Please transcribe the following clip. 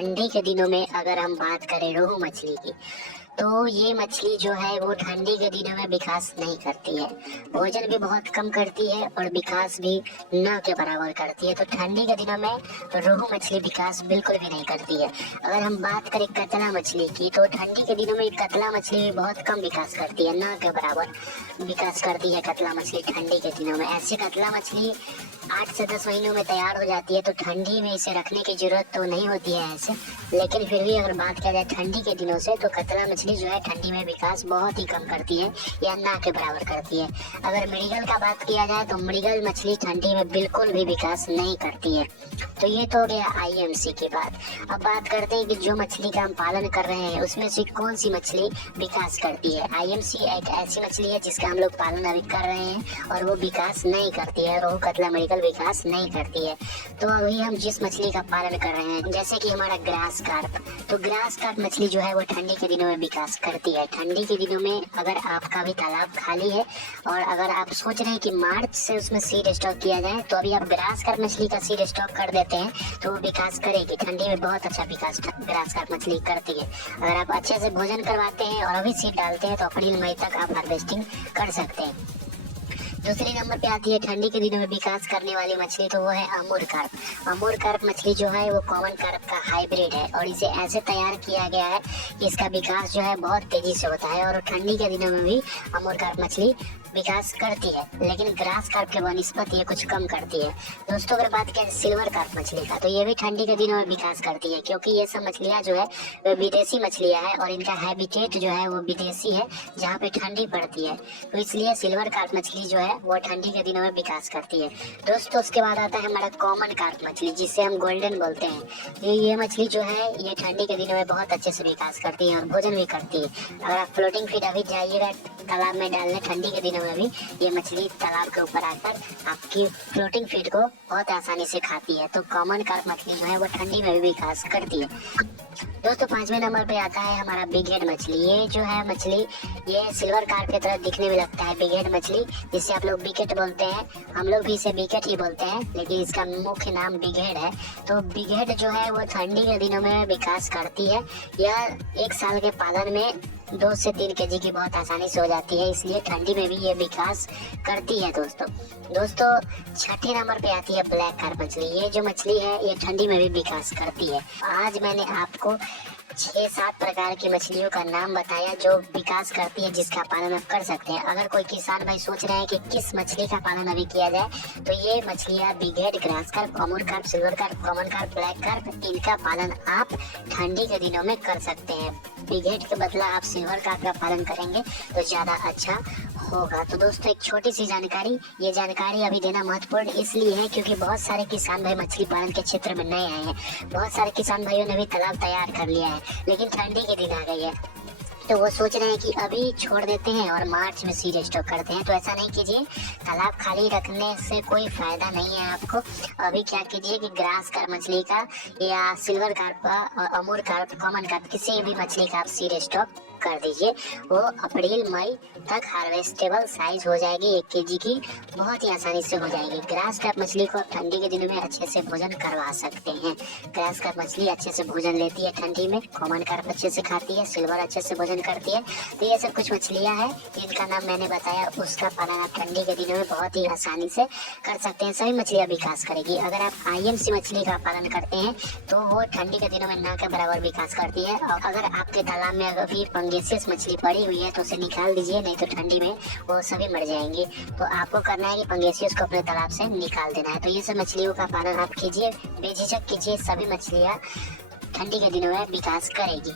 ठंडी के दिनों में अगर हम बात करें रोहू मछली की, तो ये मछली जो है वो ठंडी के दिनों में विकास नहीं करती है। भोजन भी बहुत कम करती है और विकास भी न के बराबर करती है। तो ठंडी के दिनों में रोहू मछली विकास बिल्कुल भी नहीं करती है। अगर हम बात करें कतला मछली की, तो ठंडी के दिनों में कतला मछली भी बहुत कम विकास करती है, न के बराबर विकास करती है कतला मछली ठंडी के दिनों में। ऐसी कतला मछली 8 से 10 महीनों में तैयार हो जाती है, तो ठंडी में इसे रखने की जरूरत तो नहीं होती है ऐसे। लेकिन फिर भी अगर बात किया जाए ठंडी के दिनों से, तो कतला मछली जो है ठंडी में विकास बहुत ही कम करती है या ना के बराबर करती है। अगर मृगल का बात किया जाए तो मृगल मछली ठंडी में बिल्कुल भी विकास नहीं करती है। तो ये तो हो गया आईएमसी की बात। अब बात करते हैं कि जो मछली का हम पालन कर रहे हैं उसमें से कौन सी मछली विकास करती है। आईएमसी एक ऐसी मछली है जिसका हम लोग पालन अभी कर रहे हैं और वो विकास नहीं करती है। रोहू कतला मृगल विकास नहीं करती है। तो अभी हम जिस मछली का पालन कर रहे हैं, जैसे कि हमारा ग्रास कार्प, तो ग्रास कार्प मछली जो है वो ठंडी के दिनों में विकास करती है। ठंडी के दिनों में अगर आपका भी तालाब खाली है और अगर आप सोच रहे हैं कि मार्च से उसमें सीड स्टॉक किया जाए, तो अभी आप ग्रास कार्प मछली का सीड स्टॉक कर देते हैं तो वो विकास करेगी। ठंडी में बहुत अच्छा विकास ग्रास कार्प मछली करती है। अगर आप अच्छे से भोजन करवाते हैं और अभी सीड डालते हैं तो अप्रैल मई तक आप हार्वेस्टिंग कर सकते हैं। दूसरे नंबर पे आती है ठंडी के दिनों में विकास करने वाली मछली, तो वो है अमूर कार्प। अमूर कार्प मछली जो है वो कॉमन कार्प का हाइब्रिड है और इसे ऐसे तैयार किया गया है कि इसका विकास जो है बहुत तेजी से होता है और ठंडी के दिनों में भी अमूर कार्प मछली विकास करती है, लेकिन ग्रास कार्प के बनस्पत ये कुछ कम करती है। दोस्तों अगर बात करें सिल्वर कार्प मछली का, तो ये भी ठंडी के दिनों में विकास करती है, क्योंकि ये सब मछलियाँ जो है वो विदेशी मछलियाँ हैं और इनका हैबिटेट जो है वो विदेशी है जहाँ पे ठंडी पड़ती है। तो इसलिए सिल्वर कार्प मछली जो है वो ठंडी के दिनों में विकास करती है। दोस्तों उसके बाद आता है हमारा कॉमन कार्प मछली, जिसे हम गोल्डन बोलते हैं। ये मछली जो है ये ठंडी के दिनों में बहुत अच्छे से विकास करती है और भोजन भी करती है। अगर आप फ्लोटिंग फीड अभी जाइएगा तालाब में डालने, ठंडी के दिनों में भी ये मछली तालाब के ऊपर आकर आपकी फ्लोटिंग फीड को बहुत आसानी से खाती है। तो कॉमन कार्प मछली जो है वो ठंडी में भी विकास करती है। दोस्तों 5वें नंबर पे आता है हमारा बिग हेड मछली। ये जो है मछली ये सिल्वर कार्प की तरह दिखने में लगता है बिग हेड मछली, जिसे आप लोग बिकेट बोलते हैं। हम लोग भी इसे बिकेट ही बोलते हैं, लेकिन इसका मुख्य नाम बिग हेड है। तो बिग हेड जो है वो ठंडी के दिनों में विकास करती है। यह 1 साल के पालन में 2 से 3 केजी की बहुत आसानी से हो जाती है, इसलिए ठंडी में भी ये विकास करती है। दोस्तों 6ठे नंबर पे आती है ब्लैक कार्प मछली। ये जो मछली है ये ठंडी में भी विकास करती है। आज मैंने आपको 6-7 प्रकार की मछलियों का नाम बताया जो विकास करती है, जिसका पालन आप कर सकते हैं। अगर कोई किसान भाई सोच रहे हैं कि किस मछली का पालन अभी किया जाए, तो ये मछलियाँ big head, grass carp, Amur carp, silver carp, common carp, black carp, इनका पालन आप ठंडी के दिनों में कर सकते हैं। बिग हेड के बदला आप सिल्वर कार्प का पालन करेंगे तो ज़्यादा अच्छा होगा। तो दोस्तों एक छोटी सी जानकारी, ये जानकारी अभी देना महत्वपूर्ण इसलिए है क्योंकि बहुत सारे किसान भाई मछली पालन के क्षेत्र में नए आए हैं। बहुत सारे किसान भाइयों ने भी तालाब तैयार कर लिया है, लेकिन ठंडी के दिन आ गई है तो वो सोच रहे हैं कि अभी छोड़ देते हैं और मार्च में सीड स्टॉक करते हैं। तो ऐसा नहीं कीजिए, तालाब खाली रखने से कोई फायदा नहीं है आपको। अभी क्या कीजिए कि ग्रास कार्प मछली का या सिल्वर कार्प का और अमूर कार्प, कॉमन कार्प, किसी भी मछली का आप सीड स्टॉक कर दीजिए। वो अप्रैल मई तक हार्वेस्टेबल साइज हो जाएगी, 1 केजी की बहुत ही आसानी से हो जाएगी। ग्रास कार्प मछली को आप ठंडी के दिनों में अच्छे से भोजन करवा सकते हैं। ग्रास कार्प मछली अच्छे से भोजन लेती है ठंडी में, कॉमन कार्प अच्छे से खाती है, सिल्वर अच्छे से भोजन करती है। तो ये सब कुछ मछलियाँ हैं जिनका नाम मैंने बताया, उसका पालन आप ठंडी के दिनों में बहुत ही आसानी से कर सकते हैं। सभी मछलियाँ विकास करेगी। अगर आप आईएमसी मछली का पालन करते हैं तो वो ठंडी के दिनों में ना के बराबर विकास करती है। और अगर आपके तालाब में अभी पंगेसियस मछली पड़ी हुई है तो उसे निकाल दीजिए, नहीं तो ठंडी में वो सभी मर जाएंगी। तो आपको करना है कि पंगेसियस को अपने तालाब से निकाल देना है। तो ये सब मछलियों का पालन आप कीजिए, बेझिझक कीजिए, सभी मछलियाँ ठंडी के दिनों में विकास करेगी।